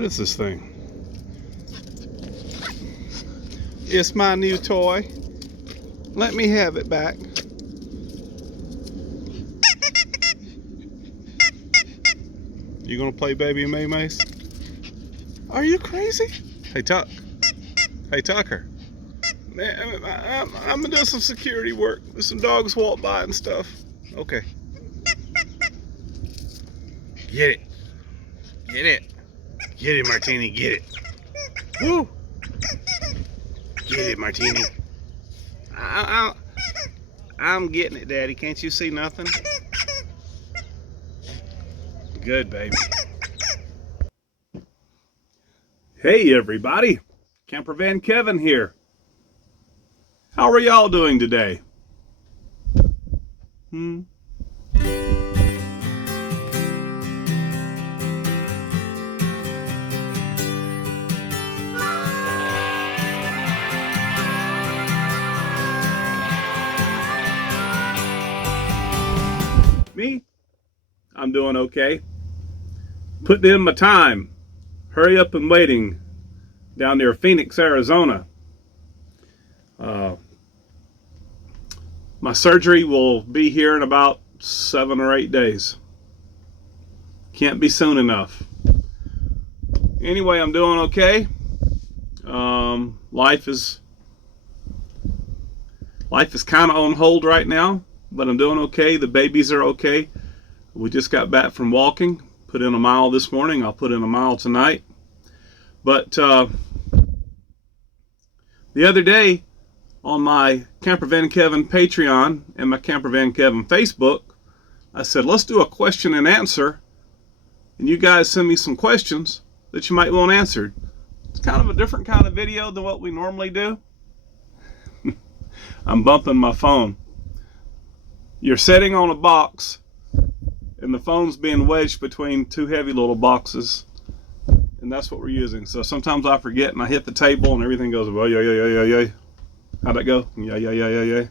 What is this thing? It's my new toy. Let me have it back. You gonna play baby and MaeMae? Are you crazy? Hey Tuck. Hey Tucker. Man, I'm gonna do some security work. Some dogs walk by and stuff. Okay. Get it. Get it. Get it, Martini. Get it. Woo. Get it, Martini. I'm getting it, Daddy. Can't you see nothing? Good, baby. Hey, everybody. Campervan Kevin here. How are y'all doing today? Me? I'm doing okay. Putting in my time. Hurry up and waiting down near Phoenix, Arizona. My surgery will be here in about 7 or 8 days. Can't be soon enough. Anyway, I'm doing okay. Life is kind of on hold right now, but I'm doing okay. The babies are okay. We just got back from walking. Put in a mile this morning. I'll put in a mile tonight. But the other day on my Campervan Kevin Patreon and my Campervan Kevin Facebook, I said, let's do a question and answer. And you guys send me some questions that you might want answered. It's kind of a different kind of video than what we normally do. I'm bumping my phone. You're sitting on a box and the phone's being wedged between two heavy little boxes. And that's what we're using. So sometimes I forget and I hit the table and everything goes, well, yeah, yeah, yeah, yeah, yeah. How'd that go? Yeah, yeah, yeah, yeah, yeah.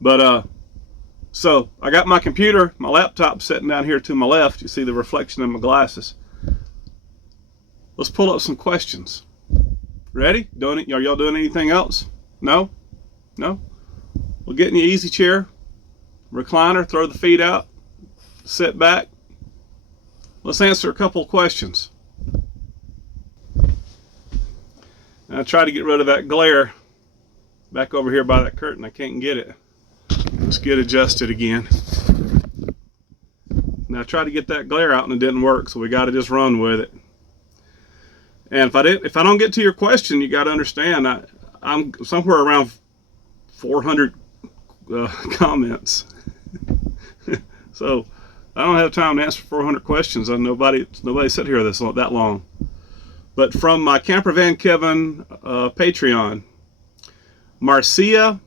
But, so I got my computer, my laptop sitting down here to my left. You see the reflection in my glasses. Let's pull up some questions. Ready? Are y'all doing anything else? No? No? We'll get in your easy chair, recliner, throw the feet out, sit back. Let's answer a couple of questions. I try to get rid of that glare back over here by that curtain. I can't get it. Let's get adjusted again. Now I tried to get that glare out and it didn't work, so we got to just run with it. And if I don't get to your question, you got to understand I'm somewhere around 400 comments. So I don't have time to answer 400 questions. Nobody sat here that long. But from my Campervan Kevin Patreon, Marcia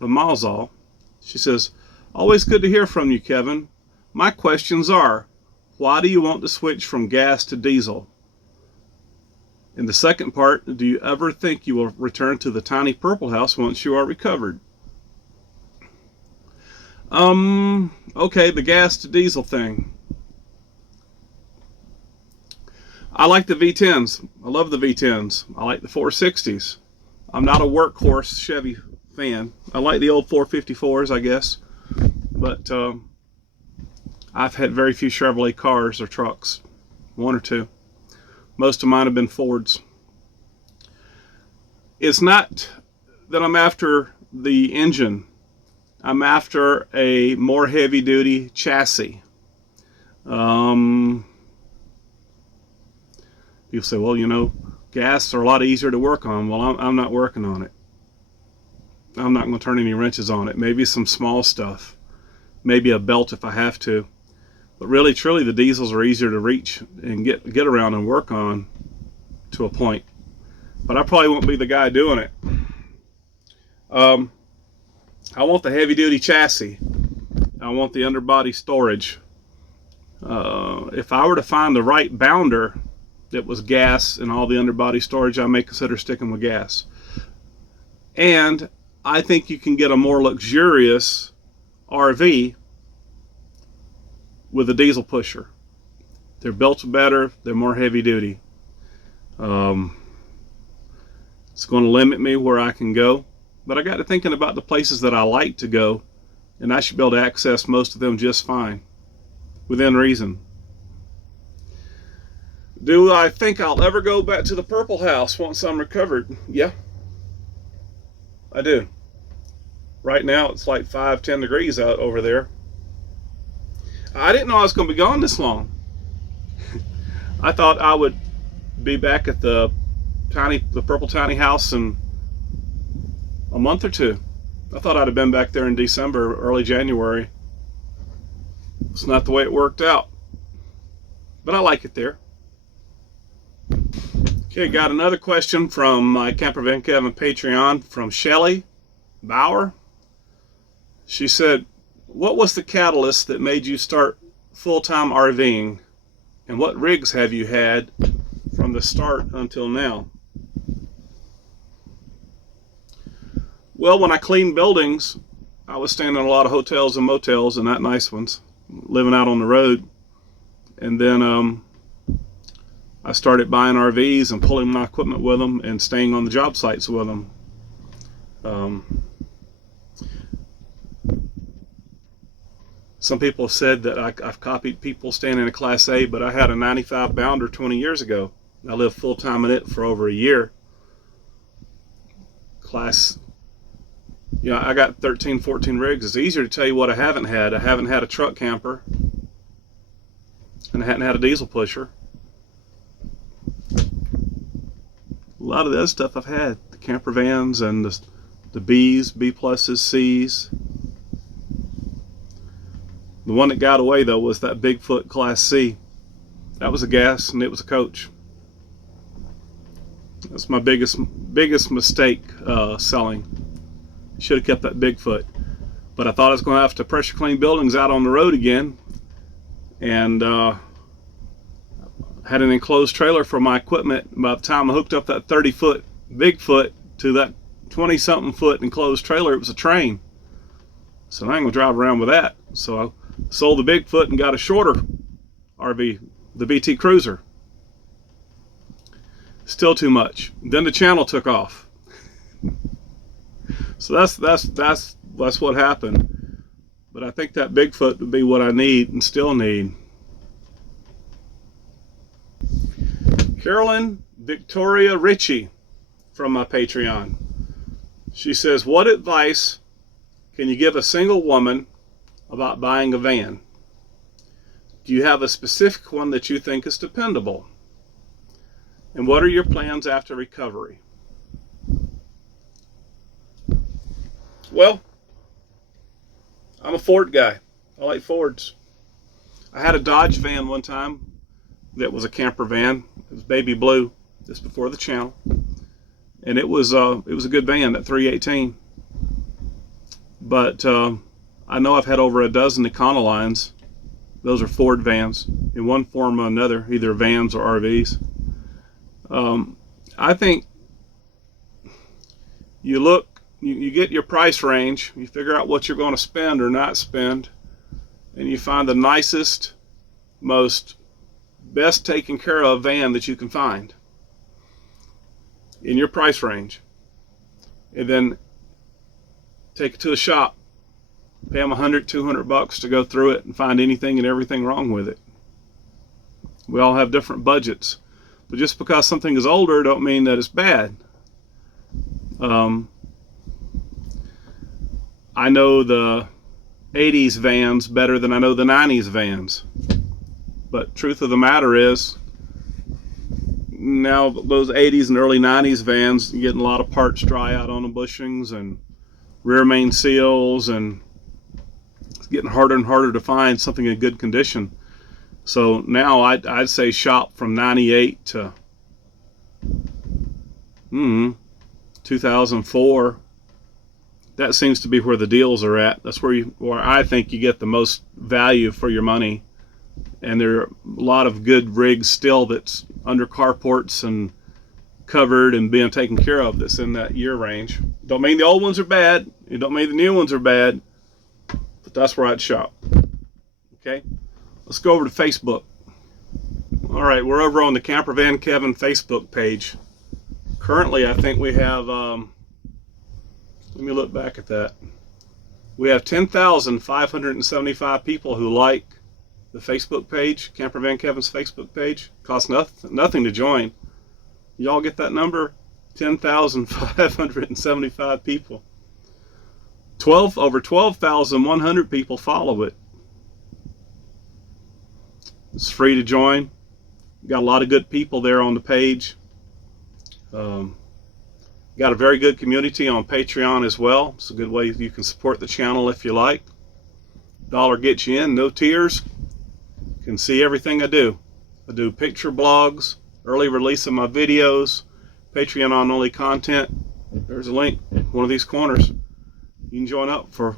Vamazal, she says, always good to hear from you, Kevin. My questions are, why do you want to switch from gas to diesel? In the second part, do you ever think you will return to the tiny purple house once you are recovered? Okay, the gas to diesel thing. I like the V10s. I love the V10s. I like the 460s. I'm not a workhorse Chevy fan. I like the old 454s, I guess. But I've had very few Chevrolet cars or trucks. One or two. Most of mine have been Fords. It's not that I'm after the engine. I'm after a more heavy-duty chassis. You'll say, well, you know, gas are a lot easier to work on. Well, I'm not working on it. I'm not going to turn any wrenches on it. Maybe some small stuff. Maybe a belt if I have to. But really, truly, the diesels are easier to reach and get around and work on to a point. But I probably won't be the guy doing it. I want the heavy-duty chassis. I want the underbody storage. If I were to find the right bounder that was gas and all the underbody storage, I may consider sticking with gas. And I think you can get a more luxurious RV with a diesel pusher. They're built better. They're more heavy duty. It's going to limit me where I can go. But I got to thinking about the places that I like to go, and I should be able to access most of them just fine, within reason. Do I think I'll ever go back to the Purple House once I'm recovered? Yeah, I do. Right now it's like 5-10 degrees out over there. I didn't know I was going to be gone this long. I thought I would be back at the Purple Tiny House in a month or two. I thought I'd have been back there in December, early January. It's not the way it worked out, but I like it there. Okay, got another question from my Campervan Kevin Patreon from Shelly Bauer. She said, what was the catalyst that made you start full-time RVing, and what rigs have you had from the start until now? Well, when I cleaned buildings, I was staying in a lot of hotels and motels, and not nice ones, living out on the road. And then I started buying RVs and pulling my equipment with them and staying on the job sites with them. Some people have said that I've copied people staying in a Class A, but I had a 95 Boulder 20 years ago. I lived full-time in it for over a year. I got 13, 14 rigs. It's easier to tell you what I haven't had. I haven't had a truck camper, and I hadn't had a diesel pusher. A lot of that stuff I've had. The camper vans and the B's, B pluses, C's. The one that got away though was that Bigfoot Class C. That was a gas and it was a coach. That's my biggest mistake selling. Should have kept that Bigfoot. But I thought I was going to have to pressure clean buildings out on the road again. And had an enclosed trailer for my equipment. By the time I hooked up that 30-foot Bigfoot to that 20-something foot enclosed trailer, it was a train. So I ain't going to drive around with that. So I sold the Bigfoot and got a shorter RV, the BT Cruiser. Still too much. Then the channel took off. So that's what happened. But I think that Bigfoot would be what I need and still need. Carolyn Victoria Ritchie from my Patreon. She says, what advice can you give a single woman about buying a van? Do you have a specific one that you think is dependable? And what are your plans after recovery? Well, I'm a Ford guy. I like Fords. I had a Dodge van one time that was a camper van. It was baby blue, just before the channel. And it was a good van, that 318. But I know I've had over a dozen Econolines. Those are Ford vans in one form or another, either vans or RVs. I think you get your price range, you figure out what you're going to spend or not spend, and you find the nicest, best taken care of van that you can find in your price range. And then take it to a shop, pay them $100, $200 to go through it and find anything and everything wrong with it. We all have different budgets, but just because something is older don't mean that it's bad. I know the 80s vans better than I know the 90s vans, but truth of the matter is, now those 80s and early 90s vans, you're getting a lot of parts dry out on the bushings and rear main seals, and it's getting harder and harder to find something in good condition. So now I'd say shop from 98 to 2004. That seems to be where the deals are at. That's where I think you get the most value for your money. And there are a lot of good rigs still that's under carports and covered and being taken care of that's in that year range. Don't mean the old ones are bad. It don't mean the new ones are bad. But that's where I'd shop. Okay? Let's go over to Facebook. All right, we're over on the Campervan Kevin Facebook page. Currently, I think we have, let me look back at that. We have 10,575 people who like the Facebook page, Campervan Kevin's Facebook page. Costs nothing to join. Y'all get that number? 10,575 people. Over 12,100 people follow it. It's free to join. Got a lot of good people there on the page. Got a very good community on Patreon as well. It's a good way you can support the channel if you like. $1 gets you in, no tears. You can see everything I do. I do picture blogs, early release of my videos, Patreon only content. There's a link, one of these corners. You can join up for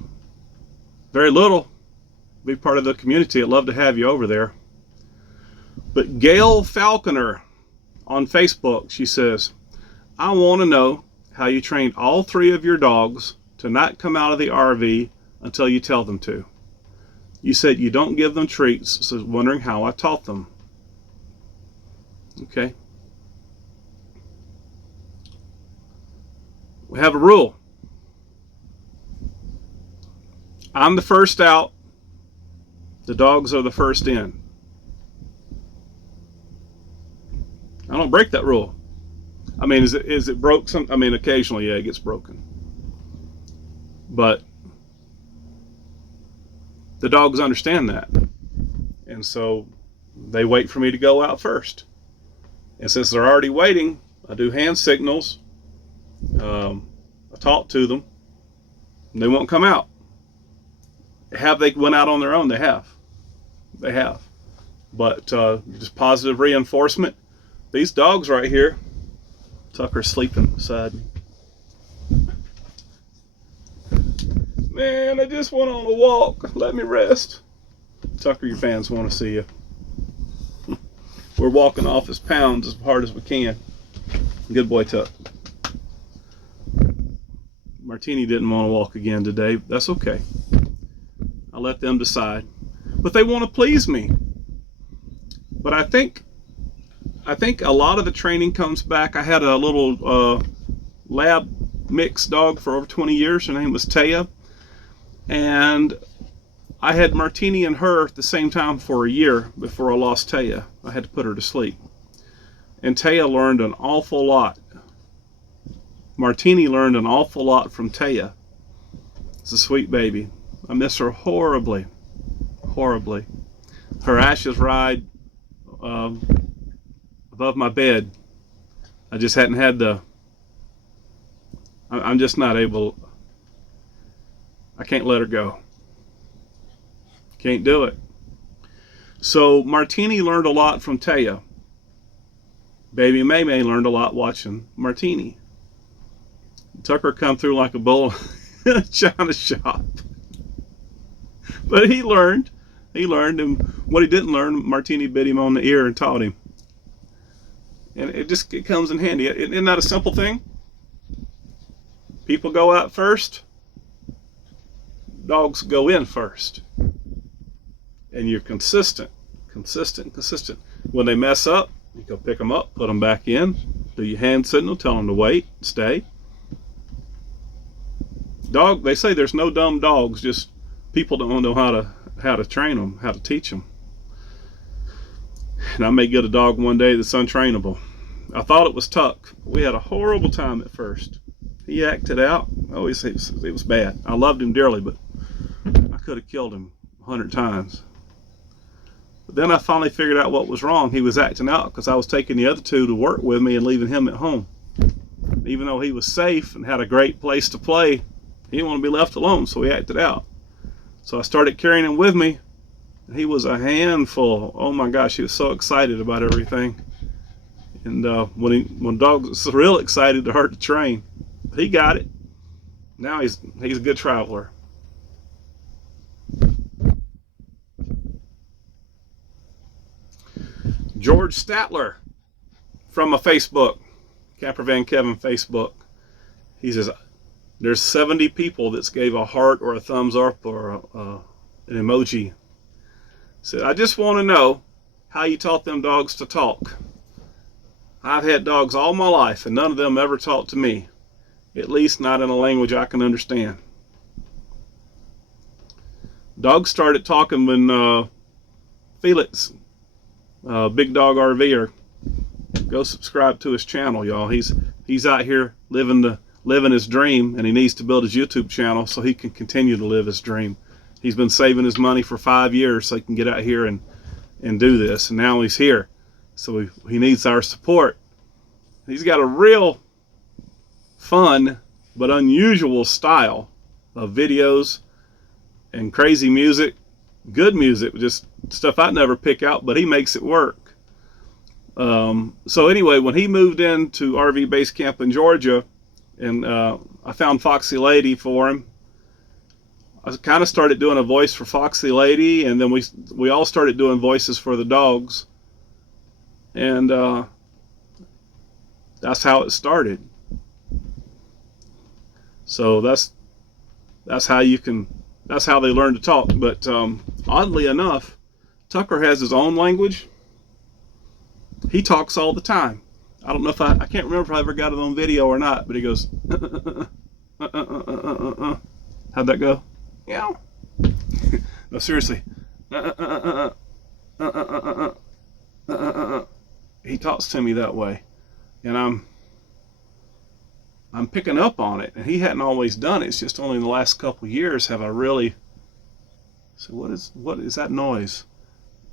very little. Be part of the community. I'd love to have you over there. But Gail Falconer on Facebook, she says, I want to know how you trained all 3 of your dogs to not come out of the RV until you tell them to. You said you don't give them treats, so wondering how I taught them. Okay. We have a rule. I'm the first out. The dogs are the first in. I don't break that rule. I mean, is it broke? I mean, occasionally, yeah, it gets broken. But the dogs understand that. And so they wait for me to go out first. And since they're already waiting, I do hand signals. I talk to them. And they won't come out. Have they went out on their own? They have. They have. But just positive reinforcement. These dogs right here, Tucker's sleeping beside me. Man, I just went on a walk. Let me rest. Tucker, your fans want to see you. We're walking off his pounds as hard as we can. Good boy, Tuck. Martini didn't want to walk again today. That's okay. I'll let them decide. But they want to please me. But I think a lot of the training comes back. I had a little lab mix dog for over 20 years. Her name was Taya. And I had Martini and her at the same time for a year before I lost Taya. I had to put her to sleep. And Taya learned an awful lot. Martini learned an awful lot from Taya. It's a sweet baby. I miss her horribly. Horribly. Her ashes ride above my bed. I just hadn't had I'm just not able. I can't let her go. Can't do it. So Martini learned a lot from Taya. Baby MaeMae learned a lot watching Martini. Tucker come through like a bull in a china shop. But he learned. He learned, and what he didn't learn, Martini bit him on the ear and taught him. And it comes in handy. Isn't that a simple thing? People go out first. Dogs go in first. And you're consistent. When they mess up, you go pick them up, put them back in, do your hand signal, tell them to wait, stay. They say there's no dumb dogs, just people don't know how to train them, how to teach them. And I may get a dog one day that's untrainable. I thought it was Tuck. We had a horrible time at first. He acted out. Oh, it was bad. I loved him dearly, but I could have killed him 100 times. But then I finally figured out what was wrong. He was acting out because I was taking the other 2 to work with me and leaving him at home. Even though he was safe and had a great place to play, he didn't want to be left alone, so he acted out. So I started carrying him with me. He was a handful. Oh my gosh, he was so excited about everything. And when dogs are real excited, they're hard to train. But he got it. Now he's a good traveler. George Statler from a Facebook, Campervan Kevin Facebook. He says, there's 70 people that gave a heart or a thumbs up or an emoji. Said, I just want to know how you taught them dogs to talk. I've had dogs all my life, and none of them ever talked to me. At least not in a language I can understand. Dogs started talking when Felix, Big Dog RVer, go subscribe to his channel, y'all. He's out here living his dream, and he needs to build his YouTube channel so he can continue to live his dream. He's been saving his money for 5 years so he can get out here and do this, and now he's here. So he needs our support. He's got a real fun but unusual style of videos and crazy music, good music, just stuff I'd never pick out, but he makes it work. So anyway, when he moved into RV Base Camp in Georgia, and I found Foxy Lady for him, I kind of started doing a voice for Foxy Lady, and then we all started doing voices for the dogs, and that's how it started. So that's how they learn to talk. But oddly enough, Tucker has his own language. He talks all the time. I don't know if I can't remember if I ever got it on video or not, but he goes, how'd that go? Yeah. No, seriously. He talks to me that way, and I'm picking up on it, and he hadn't always done it. It's just only in the last couple years have I really said, what is that noise?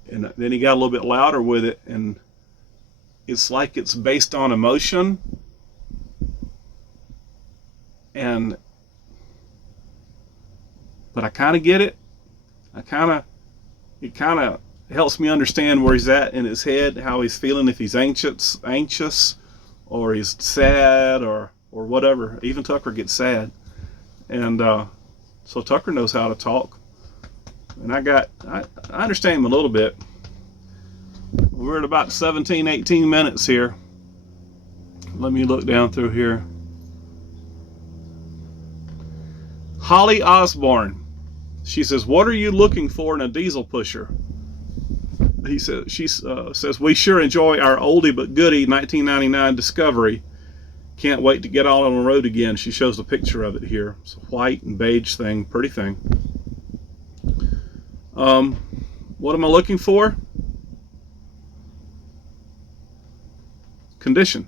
And then he got a little bit louder with it, and it's like it's based on emotion, but I kind of get it. It kind of helps me understand where he's at in his head, how he's feeling, if he's anxious, or he's sad, or whatever. Even Tucker gets sad, and so Tucker knows how to talk, and I understand him a little bit. We're at about 17-18 minutes here. Let me look down through here. Holly Osborne, she says, what are you looking for in a diesel pusher? She says, we sure enjoy our oldie but goodie 1999 Discovery. Can't wait to get out on the road again. She shows a picture of it here. It's a white and beige thing, pretty thing. What am I looking for? Condition.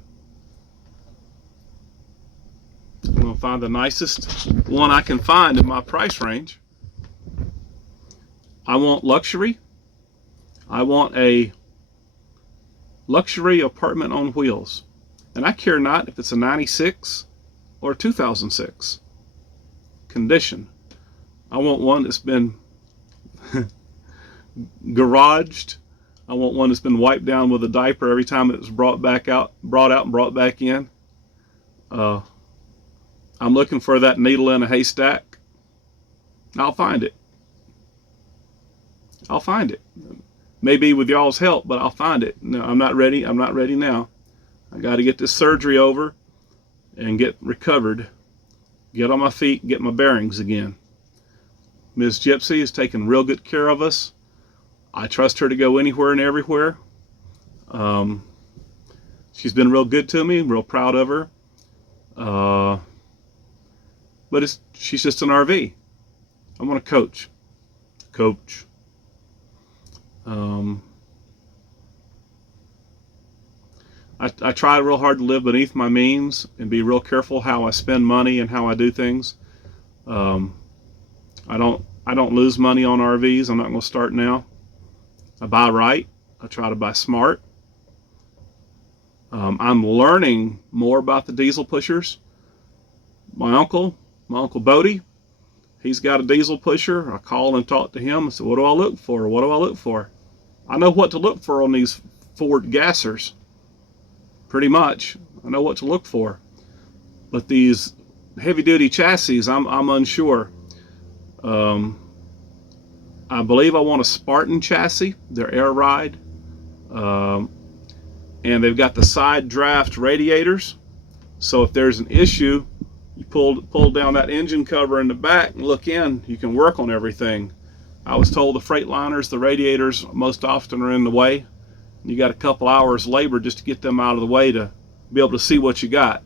I'm going to find the nicest one I can find in my price range. I want luxury. I want a luxury apartment on wheels. And I care not if it's a 96 or 2006. Condition. I want one that's been garaged. I want one that's been wiped down with a diaper every time it was brought out and brought back in. I'm looking for that needle in a haystack. I'll find it. I'll find it. Maybe with y'all's help, but I'll find it. No, I'm not ready. I'm not ready now. I got to get this surgery over and get recovered, get on my feet, get my bearings again. Ms. Gypsy is taking real good care of us. I trust her to go anywhere and everywhere. She's been real good to me, real proud of her. But she's just an RV. I want to coach. I try real hard to live beneath my means and be real careful how I spend money and how I do things. I don't lose money on RVs. I'm not going to start now. I buy right. I try to buy smart. I'm learning more about the diesel pushers. My uncle Bodie, he's got a diesel pusher. I call and talk to him. I said, what do I look for? What do I look for? I know what to look for on these Ford gassers. Pretty much. I know what to look for. But these heavy-duty chassis, I'm unsure. I believe I want a Spartan chassis. They're air ride. And they've got the side draft radiators. So if there's an issue, you pull down that engine cover in the back and look in, you can work on everything. I was told the Freightliners, the radiators most often are in the way. You got a couple hours labor just to get them out of the way to be able to see what you got.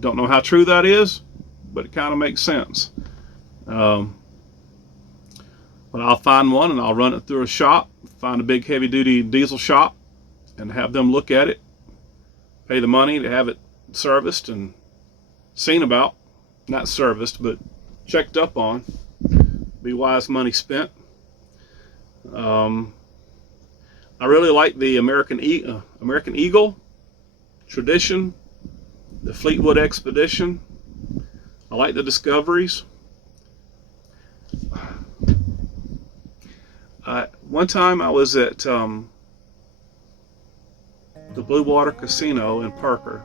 Don't know how true that is, but it kind of makes sense. But I'll find one and I'll run it through a shop, find a big heavy duty diesel shop, and have them look at it, pay the money to have it serviced and seen about. Not serviced, but checked up on. Be wise money spent. I really like the American Eagle Tradition, the Fleetwood Expedition. I like the Discoveries. One time I was at the Blue Water Casino in Parker,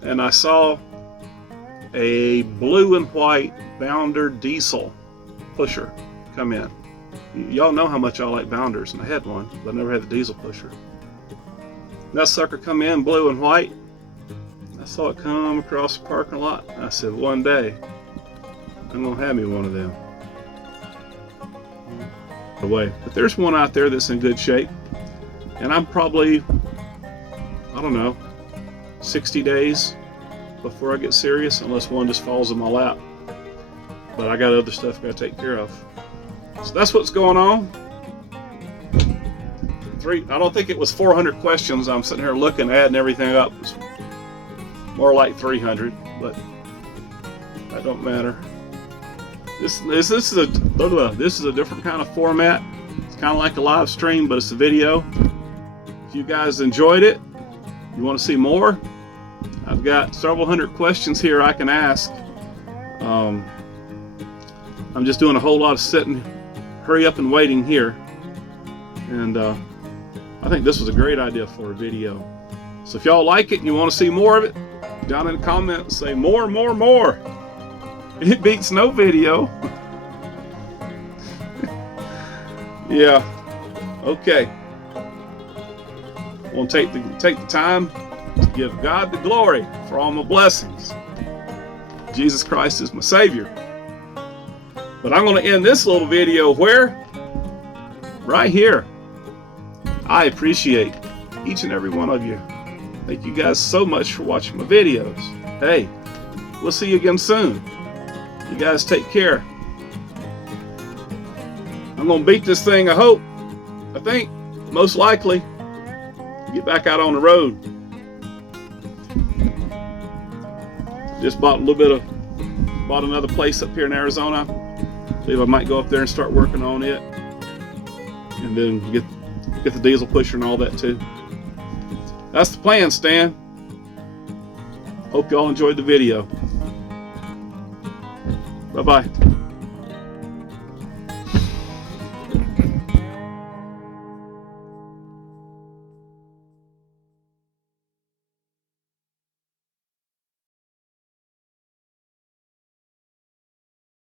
and I saw a blue and white Bounder diesel pusher come in. Y'all know how much I like Bounders, and I had one, but I never had the diesel pusher. That sucker come in blue and white. I saw it come across the parking lot. I said, one day I'm gonna have me one of them. But there's one out there that's in good shape, and I'm probably, I don't know, 60 days before I get serious, unless one just falls in my lap. But I got other stuff I gotta take care of. So that's what's going on. I don't think it was 400 questions. I'm sitting here looking, adding everything up. It's more like 300, but that don't matter. This is a different kind of format. It's kind of like a live stream, but it's a video. If you guys enjoyed it, you want to see more, I've got several hundred questions here I can ask. I'm just doing a whole lot of sitting, hurry up and waiting here. And I think this was a great idea for a video. So if y'all like it and you want to see more of it, down in the comments say more, more, more. It beats no video. Yeah. Okay. I want to take the time to give God the glory for all my blessings. Jesus Christ is my Savior. But I'm going to end this little video where? Right here. I appreciate each and every one of you. Thank you guys so much for watching my videos. Hey, we'll see you again soon. You guys take care. I'm going to beat this thing, I hope. I think, most likely. Get back out on the road. Just bought another place up here in Arizona. I believe I might go up there and start working on it. And then get the diesel pusher and all that too. That's the plan, Stan. Hope y'all enjoyed the video. Bye-bye.